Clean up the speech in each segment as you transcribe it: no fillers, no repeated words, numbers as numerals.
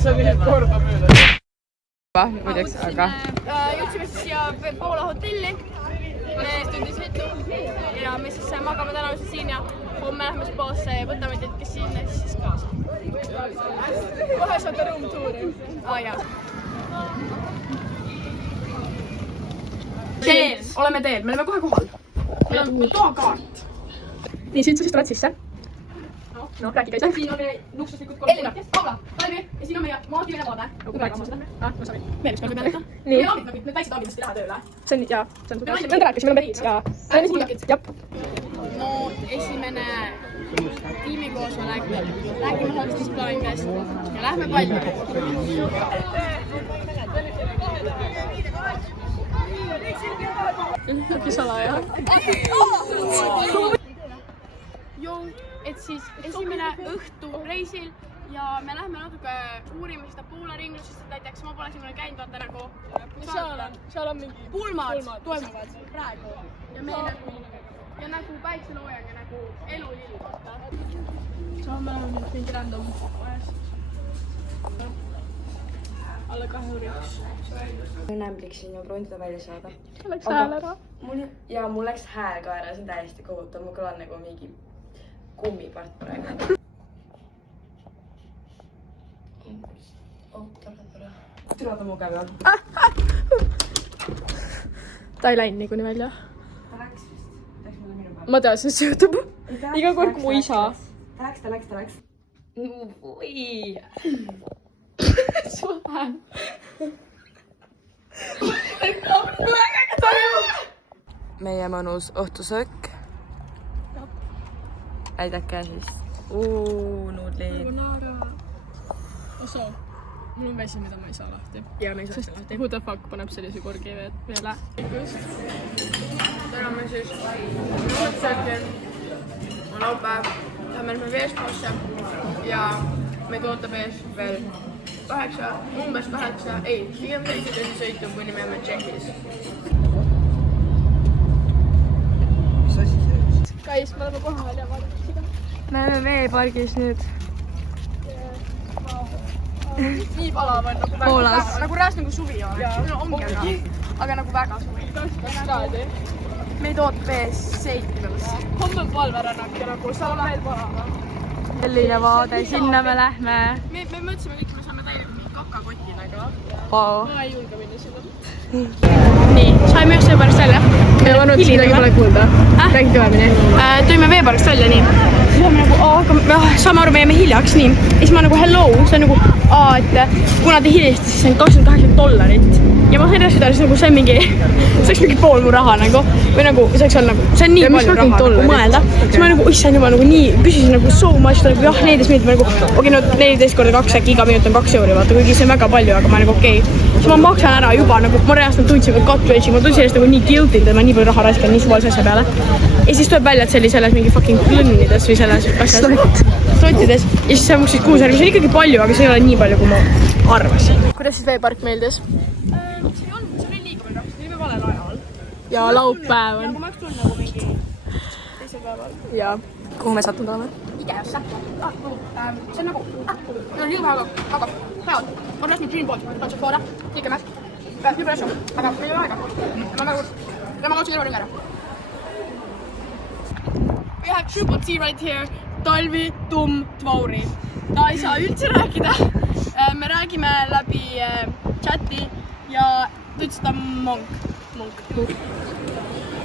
see on nüüd korda mööda. Muideks, aga... Jõudsime siis siia Paula hotelli. Me tundis vetu ja me siis magame täna siin ja homme lähme spaasse ja võtame teid, kes siin siis kaasa. Kohe saate ruumtuuri. Jaa. Oleme teel, me oleme kohe kohal. Meil on toakaart. Nii, siit sa siis tuled sisse. No, rääkige ise. Siin on meie luksuslikud kolm. Elina, Paula, Kalvi ja siin on meie maagiline vaade. Kui rääkisime seda? Ma sain. Veel üks peale peale. Nii. Need aabid, need väiksed aabid, mis te lähe tööle. See on, jaa, see on tugev. Me rääkisime, me on pett ja... No, esimene tiimikoosolek. Räägime homsest plaanidest ja lähme palju. Äkki salaja. Joo, et siis esimene õhtu reisil ja me lähme natuke uurima seda Poola ringlust, sest näiteks ma pole siin käinud, vaata nagu Seal on mingi pulmad toimuvad praegu ja me nagu päikseloojaga ja nagu elulill, vaata. Saame nüüd mingi random alla 2 €. Nämbliksin ja proovin teda välja saada. Läks hääl ära. Ja mul läks hääl ka ära, see on täiesti kohutav, ma kõlan nagu mingi kummipart praegu. Tule ta mu käe peal. Ta ei läinud niikuinii välja. Ta läks vist. Ma tean, see juhtub. Iga kord kui mu isa. Ta läks. Ui. Su hääl. Meie mõnus õhtusöök. Näidake siis. Nuudlid. Oso. Mul on vesi, mida ma ei saa lahti. Ja me ei saa lahti. Who the fuck paneb sellise korgi veele? Täna me siis õhtusööki. On laupäev. Lähme veespaasse ja meid ootab ees veel 8, umbes 8, ei, pigem 17 sõitu, kuni me jääme Tšehhis. Kais, me oleme kohal ja vaadates seda. Me oleme veepargis nüüd. Nii palav on nagu Poolas. Nagu rääs nagu suvi on. Aga nagu väga suvi. Meid ootab ees seiklus. Homme on palverannak ja nagu seal on veel palav. Selline vaade, sinna me lähme. Me mõtlesime kõik, me saame täielikult mingi kakakoti nagu. Wow. Ma ei julge minna sinna. Nii, saime just veepargist välja. Me arvan, et midagi pole kuulda. Räägi kõvemini. Tõime veepargist välja nii. Siis oleme nagu, me saame aru, me jäime hiljaks nii. Ja siis ma nagu hello, see on nagu, et kuna te hiljasti, siis on $28. Ja ma sain edasi, siis nagu see on mingi, see oleks mingi pool mu raha nagu. Või nagu, see oleks olnud nagu, see on nii palju raha nagu mõelda. Siis ma nagu, issand juba nagu nii, küsisin nagu so much, nagu jah, 14 minutit, ma nagu, okei, no 14 korda 2 äkki iga minut on €2, vaata, kuigi see on väga palju, aga ma nagu okei. Siis ma maksan ära juba nagu, ma reaalselt tundsin, et katveitsi, ma tundsin ennast nagu nii guilty, et ma nii palju raha raiskan nii suvalise asja peale. Ja siis tuleb välja, et see oli selles mingi fucking klõnnides või selles asjas. Slottides. Ja siis see maksis 6 €, mis on ikkagi palju, aga see ei ole nii palju, kui ma arvasin. Kuidas siis veepark meeldis? See oli liiga palju rahvast, olime valel ajal. Ja laupäev on. Nagu ma oleks tulnud nagu mingi teisel päeval. Ja kuhu me sattunud oleme? Ikeasse. See on nagu, no nii väga, aga head. On läsnud green pool, on see foora, liikemäes. Nii palju asju, aga meil ei ole aega. Ma kautsin kõrva ringi ära. We have triple T right here. Talvi, Tumm, Tvauri. Ta ei saa üldse rääkida. Me räägime läbi chati ja ta ütles, et ta on monk.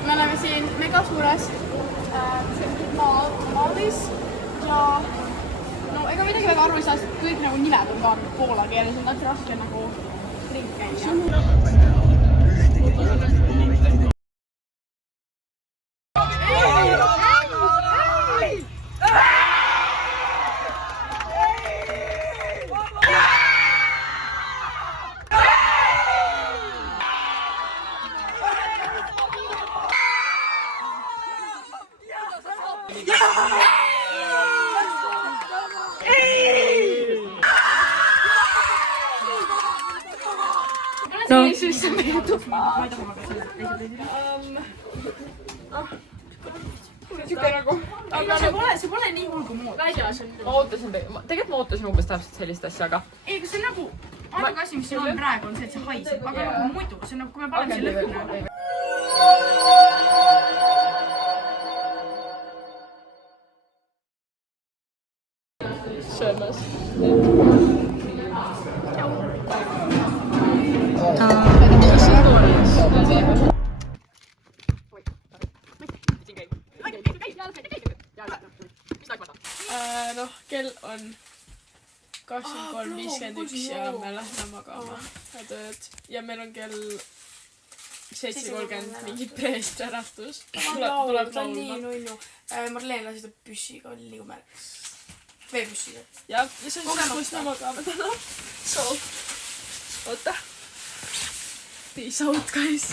Me oleme siin megasuures maalis ja no ega midagi väga aru ei saa, sest kõik nagu nimed on ka poola keeles, on täitsa raske nagu ringi käia. No. siuke nagu. Aga see pole nii hull kui mood. Väljas on. Tegelikult ma ootasin umbes täpselt sellist asja, aga. Ei, kas see on nagu, ainuke asi, mis siin on praegu, on see, et see haiseb. Aga nagu muidu, see on nagu, kui me paneme siia lõhna. Söömas. Noh, kell on 23.51 ja me lähme magama tööd ja meil on kell 7.30 mingi preest äratus. Tuleb laulma. Marleen lasi ta püssiga, oli nagu märks. Veepüssiga. Ja see on see, kus me magame täna. So, oota. Peace out, guys.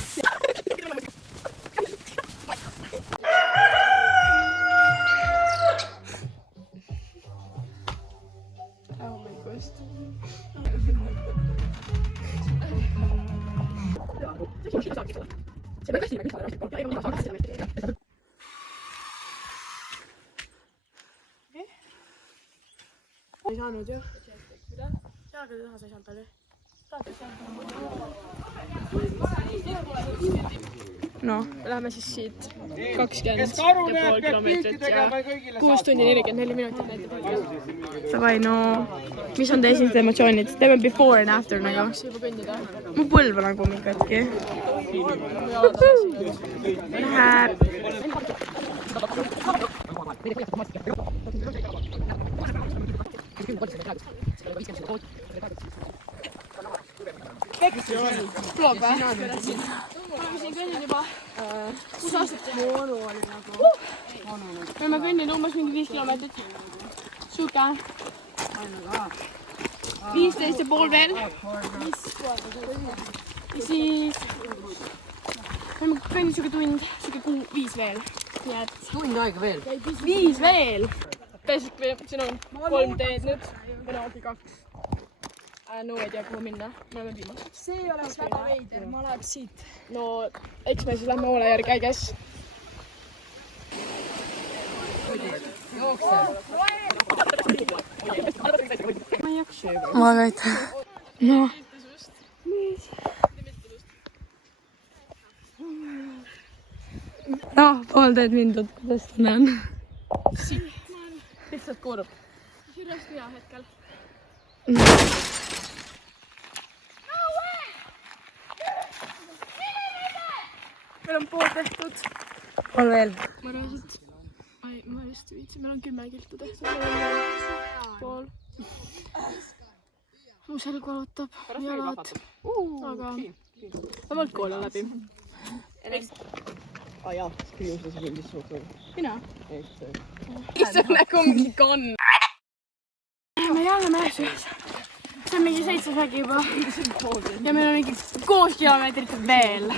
Hommikust. Ei saanud ju. Jalgade taha sa ei saanud palju. No, läheme siis siit 20,5 kilomeetrit ja 6 tundi 44 minutit näitab. Davai, no, mis on teie esimesed emotsioonid? Teeme before and after nagu. Kas juba kõndida? Mu põlv on nagu mingi hetki. Tuleb või? Oleme siin kõnninud juba 6 aastat. Moonu oli nagu... Me oleme kõnninud umbes mingi 5 kilomeetrit. Suke. 15,5 veel. Ja siis... Me oleme kõnninud suke tund, suke 5 veel. Nii et... Tund aega veel. 5 veel! Basically, siin on 3 teed nüüd. Meil ongi 2. No ei tea, kuhu minna. Me oleme viimased. See oleks väga veider, ma läheks siit. No, eks me siis lähme hoole järgi, I guess. Ma ei jaksa juba. Ma ka ei tea. No. No, pool teed mindud, kuidas tunne on? Lihtsalt kurb. Südast hea hetkel. Meil on pool tehtud. On veel? Ma reaalselt... Ma just viitsin, meil on 10 kiltu tehtud. Pool. Mu selg valutab, jalad. Aga... Vähemalt kool on läbi. Jaa, kriuses kindis suhkur. Mina? Issand nagu mingi konn. Me jälle mäesühes. See on mingi 7 vägi juba. Ja meil on mingi 6 kilomeetrit veel.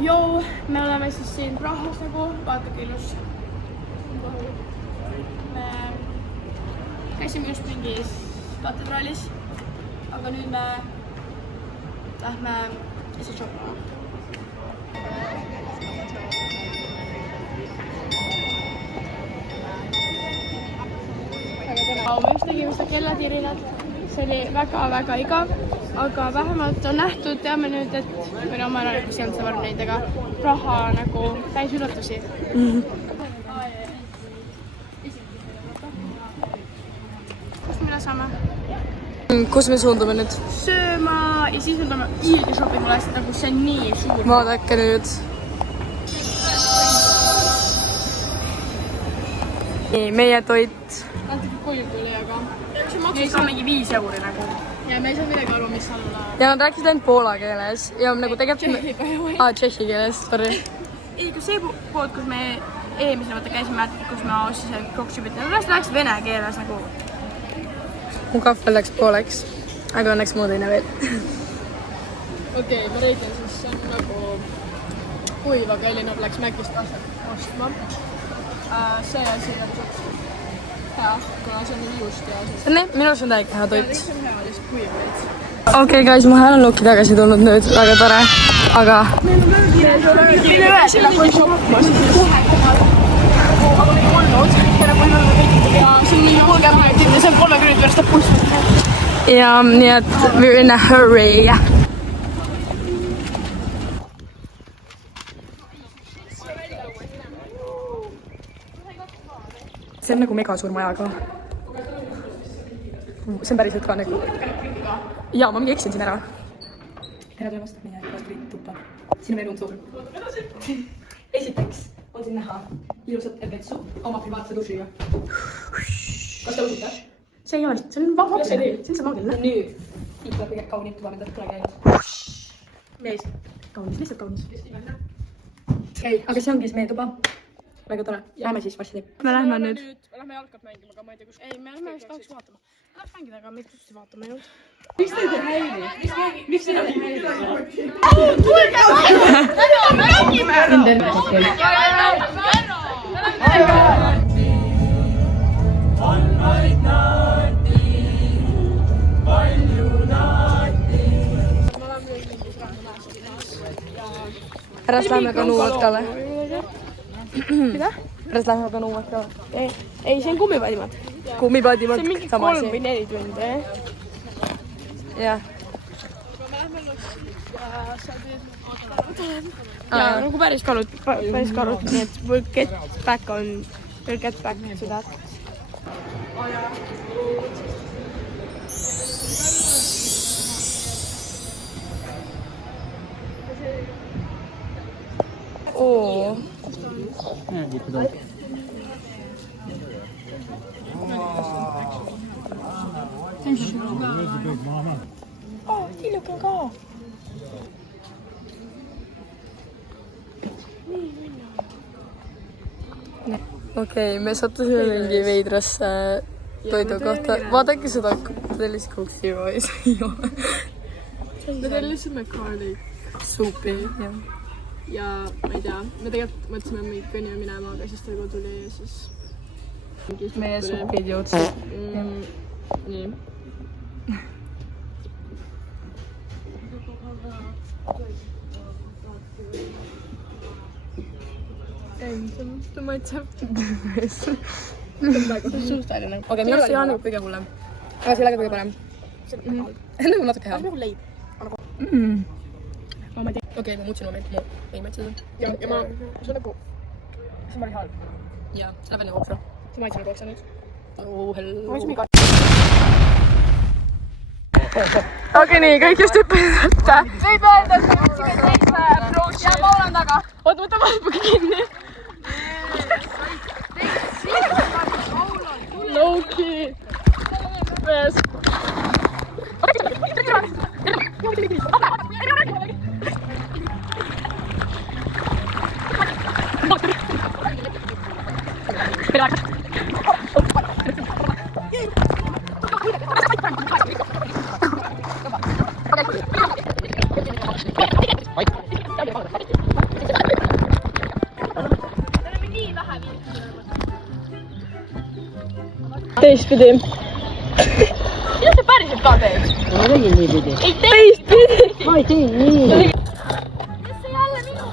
Joo, me oleme siis siin Prahas nagu, vaadake ilus. Me käisime just mingis katedraalis, aga nüüd me lähme lihtsalt shoppima. Me just tegime seda kellatirinat, see oli väga-väga igav, aga vähemalt on nähtud, teame nüüd, et meil oma elanikus ei olnud seda varem neid, aga raha nagu täis üllatusi. Kust me üle saame? Kus me suundume nüüd? Sööma ja siis me tuleme Iigi shoppingule, sest nagu see on nii suur. Vaadake nüüd. Nii, meie toit. Natuke koju tuli, aga me ei saa mingi 5 euri nagu. Ja me ei saa midagi aru, mis alla... Ja nad rääkisid ainult poola keeles ja nagu tegelikult... Tšehhi keeles, sorry. Ei, kui see pood, kus me eelmisel võtta käisime, kus me ostisime krokšipit, nad rääkisid vene keeles nagu... Mu kahvel läks pooleks, aga õnneks muu teine veel. Okei, ma reitin siis, see on nagu kuiv, aga Elinor läks Mäkist ostma. See asi on hea, kuna see on nii just ja see... See on nii, minu arust on täiega hea toit. See on hea, lihtsalt kuiv veits. Okei, guys, mu hääl on lukki tagasi tulnud nüüd, väga tore, aga... Meil ühesõna kui shopma, siis kohe kohal. Aga meil ei olnud, ja nagu ei olnud kõik ja see on mingi 30 minutit ja see on 30 minutit pärast buss. Ja, nii et we're in a hurry. See on nagu mega suur maja ka. See on päriselt ka nagu... Jaa, ma mingi eksin siin ära. Tere tulemast meie Astrid tuppa. Siin on meil suur. Esiteks on siin näha ilusat ebetsu oma privaatse dušiga. Kas te usute? See ei ole lihtsalt, see on maagiline. See on see maagiline. Nüüd. Siit tuleb kõige kaunim tuba, mida kunagi käinud. Mees. Kaunis, lihtsalt kaunis. Ei, aga see ongi siis meie tuba. Väga tore. Lähme siis varsti. Me lähme nüüd. Me lähme jalkat mängima, aga ma ei tea kus. Ei, me lähme just tahaks vaatama. Läheks mängida, aga me ei püsti vaatama ei olnud. Miks teid ei häiri? Miks teid ei häiri? Tulge! Mängime! Pärast lähme ka nuuvatkale. Mida? Pärast lähme ka nuuvatkale. Ei, see on kummipaadimat. Kummipaadimat. See on mingi 3 või 4 tundi, jah? Jah. Ja nagu päris karut, nii et we'll get back to that. Oo. Oh, tilluke on ka. Okei, me sattusime mingi veidrasse toidu kohta. Vaadake seda telliskoksi juba ei saa juua. Me tellisime garlic Suupi. ja ma ei tea, me tegelikult mõtlesime mingi kõnnime minema, aga siis ta tuli ja siis... Meie supid jõudsid. Nii. Ta maitseb. Suustaline. Okei, minu arust ei ole nagu kõige hullem. Aga see ei ole ka kõige parem. Nagu natuke hea. Nagu leib. Okei, ma muutsin oma meelt, ma ei maitse seda. Ja ma... See on nagu... See on väga halb. Jaa, see läheb enne okra. See maitseb nagu oksa nüüd. Oh, hello. Okei, nii, kõik just hüppasid võtta. Võib öelda, et me võtsime 7 approach'i. Ja ma olen taga. Oot, võta vahepugi kinni. Low-key. Yes. Teistpidi. Mida sa päriselt ka teed? Ma tegin niipidi. Ei teistpidi! Ma ei teinud nii. Mis see jälle minu?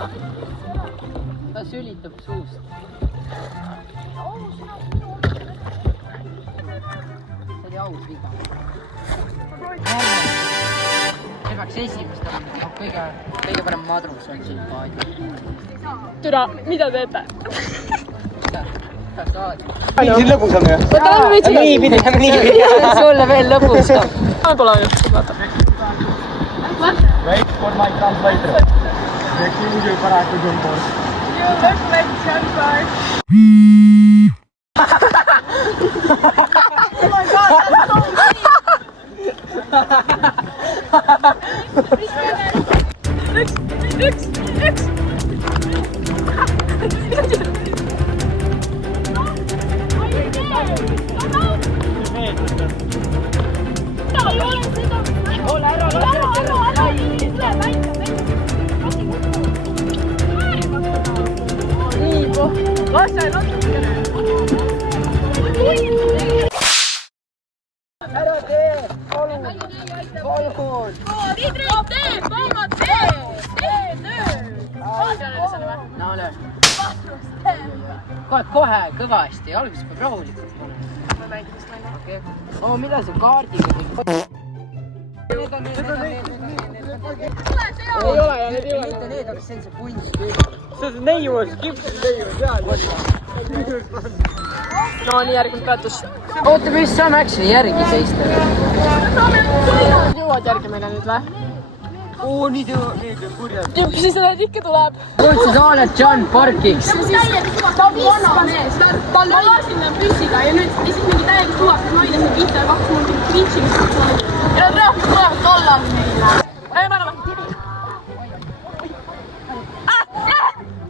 Ta sülitab suust. oli aus viga. See peaks esimest olema, kõige parem madrus on siin paadi. Türa, mida teete? Peaks vaadata. Siin lõbusam ju. Võta läbi veitsi. Nii pidi. Sulle veel lõbusam. Ma tulen just, vaata. Wait for my translator. Teeks niimoodi paraku tundmul. You look like John Clark. Oh my god, that's so funny! Üks! Lase natukene! Ära tee! Palun! Tiidrik, tee! Palma, tee! Tee nüüd! No ole. Kohe kõvasti, alguses peab rahulikult panema. Ma mängin vist välja. Okei. Oo, mida see kaardiga tegi? Ei ole ja need ei ole. Mitte need, aga see on see punns. See on neius, kipsud neius, seal. No nii, järgmine peatus. Oota, me just saame action'i järgi seista. Jõuad järgi meile nüüd või? Oo, nii kurjad. Tüpsi seda ikka tuleb. Kuulsi sa oled John Parkiks. Ta viskas ees, ta lõi sinna püssiga ja siis mingi täiega suvakas naine sai pihta ja kaks mul mingi kriitsimist. Ja nad rääkisid tulevad tollal meile. Ei, ma arvan.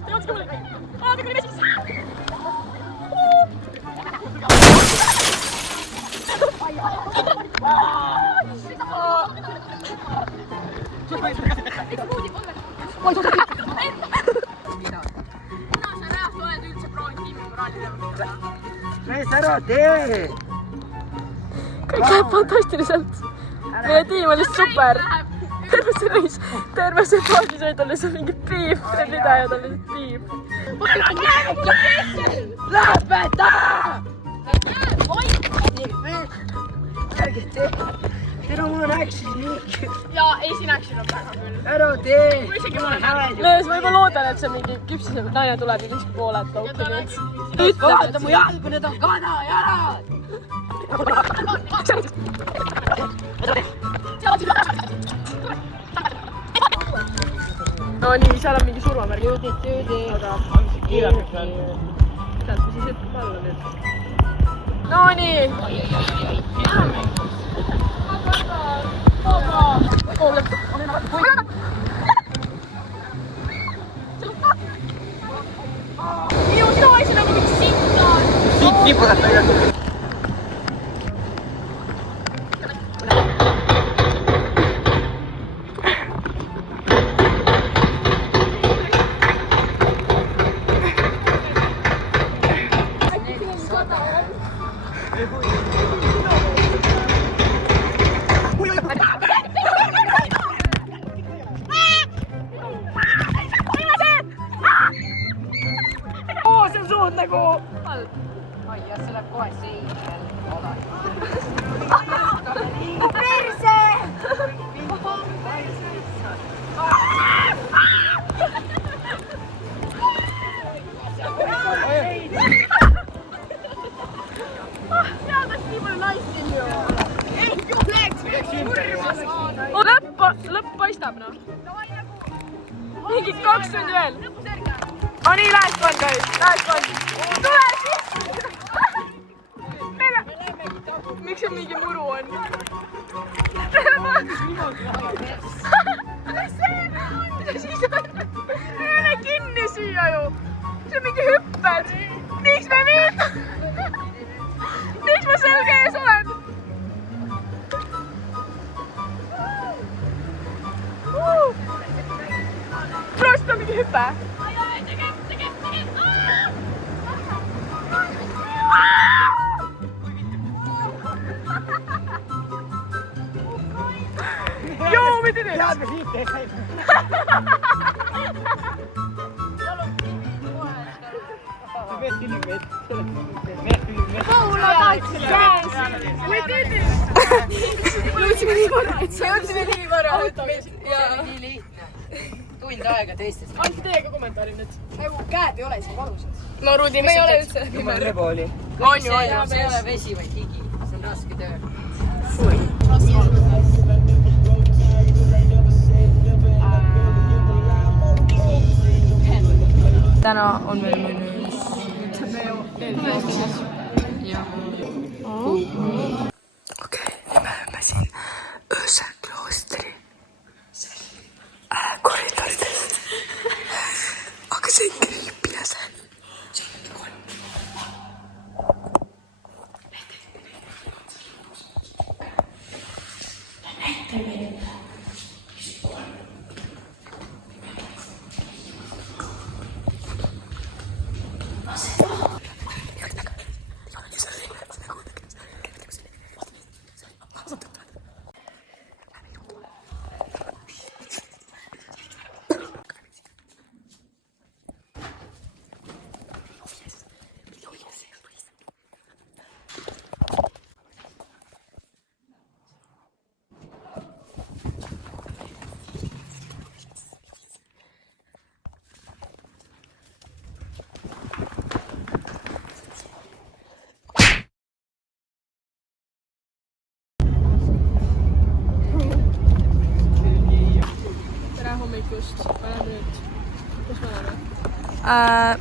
Teevad kuule. Ta tuli vesis. Mees, ära tee! Kõik läheb fantastiliselt. Meie tiim oli super. Terve see paadisõit oli see mingi piif. Need pidajad oli piif. Lõpeta! Teil on mul action liik. Jaa, ei siin action on väga küll. Ära tee! Mees, ma juba loodan, et see mingi küpsisem naine tuleb ja viskab pooled lauka nüüd. Vaata mu jalgu, need on kanajalad! No nii, seal on mingi surmamärk. Aga kiiremaks veel. Sealt me siis hüppame alla nüüd. No nii! Minu sinu asi nagu mingi sitt on! Siit nipudata ei ole. Ai, ja see läheb kohe seina. Perse! Seadast nii palju naisi ju. Lõpp paistab noh. Mingi 2 tundi veel. O nii, last one guys, last one. Tule siis! Miks see mingi muru on? Mis see on? Mida siis on? Ei ole kinni siia ju. See on mingi hüpped. Miks me viid? Miks ma selge ees olen? Prost on mingi hüpe. Joo, we did it! Tead, me siit ei käi. Oh, look at that! We jõudsime nii korra, et see jõudsime nii korra, et nii lihtne. Tund aega teistest. andke teiega kommentaari nüüd. nagu käed ei ole isegi valusad. no Rudi, me ei ole üldse jumal rebo oli. On ju. See ei ole vesi, vaid higi. See on raske töö. täna on meil menüüs. okei, me oleme siin Öösel kloostri koridorides. aga see on creepy ja see on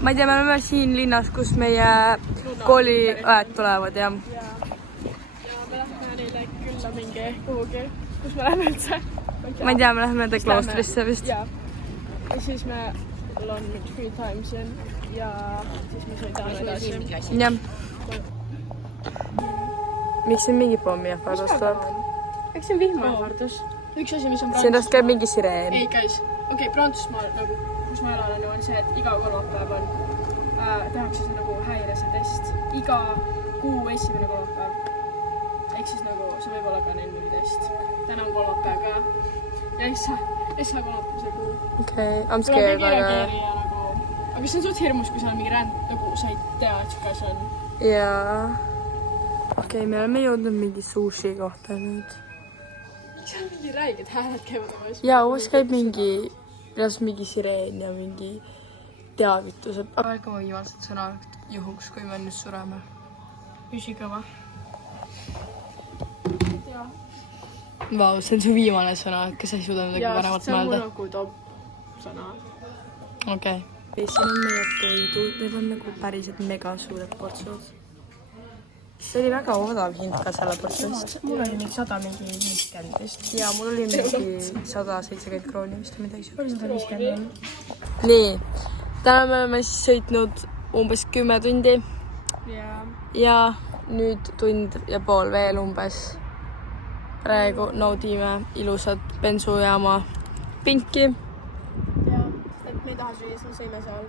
ma ei tea, me oleme siin linnas, kus meie kooliõed tulevad ja Ja me lähme neile külla mingi kuhugi, kus me lähme üldse. ma ei tea, me läheme nende kloostrisse vist. Ja siis meil on mingi free time siin ja siis me sõidame edasi. jah. miks siin mingi pommiähvardus tuleb? Eks see on vihmaähvardus. Üks asi, mis on Sellest käib mingi sireen. Ei käis. Okei, Prantsusmaal nagu, kus ma elan, on see, et iga kolmapäev on tehakse see nagu häirese test. Iga kuu esimene kolmapäev. Ehk siis nagu, see võib olla ka neil mingi test. Täna on kolmapäev ka. Ja essa kolmapäev see kuu. Okei, I'm scared, aga... Aga see on suht hirmus, kui seal mingi ränd, nagu sa ei tea, et siuke asi on. jaa. Okei, me oleme jõudnud mingi sushi kohta nüüd. Seal mingi räiged hääled käivad oma ees. jaa, uus käib mingi sireen ja mingi teavitused. Väga viimased sõnad juhuks, kui me nüüd sureme. Püsi kõva. Vau, see on su viimane sõna, et kas sa ei suuda midagi paremat see on mul mõelda? nagu top sõna. Okei. Siin on meie toidud, need on nagu päriselt mega suured portsud. See oli väga odav hind ka selle portsust. Mul oli mingi 100 mingi 50 vist. Jaa, mul oli mingi 170 krooni vist või midagi. Oli 150. Nii, täna me oleme siis sõitnud umbes 10 tundi ja nüüd tund ja pool veel umbes. Praegu naudime ilusat bensujaama pinki. Jaa, sest et me ei taha süüa, siis me sõime seal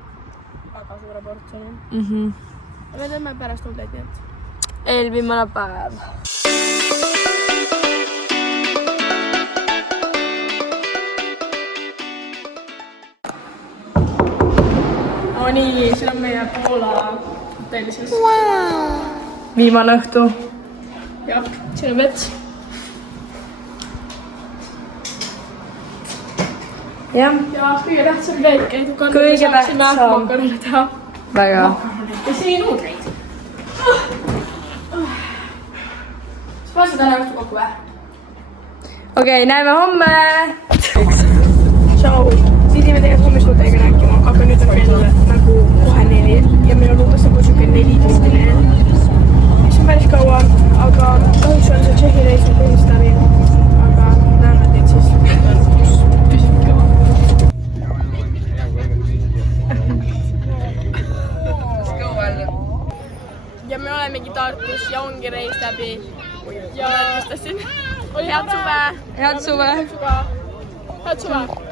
väga suure portsjoni. Me teeme pärast hulleid, nii et... Eelviimane päev. No nii, siin on meie Poola hotell siis. Viimane õhtu. Jah, siin on vets. Jah. Ja kõige tähtsam keik, et Kõige tähtsam. makaronile teha. Väga. Ja sininuudleid. Sa paned täna õhtu kokku või? Okei, näeme homme! Tšau! Pidime tegelikult hommikul teiega rääkima, aga nüüd on kell nagu kohe 4 ja meil on umbes nagu siuke 4 tundi veel. Mis on päris kaua, aga kahjuks on see Tšehhi reis nüüd põhjust läbi. Aga näeme teid siis. Püsib kõva. Ja me olemegi Tartus ja ongi reis läbi. Ja mõtestasin. Head suve! Head suve! Head suve!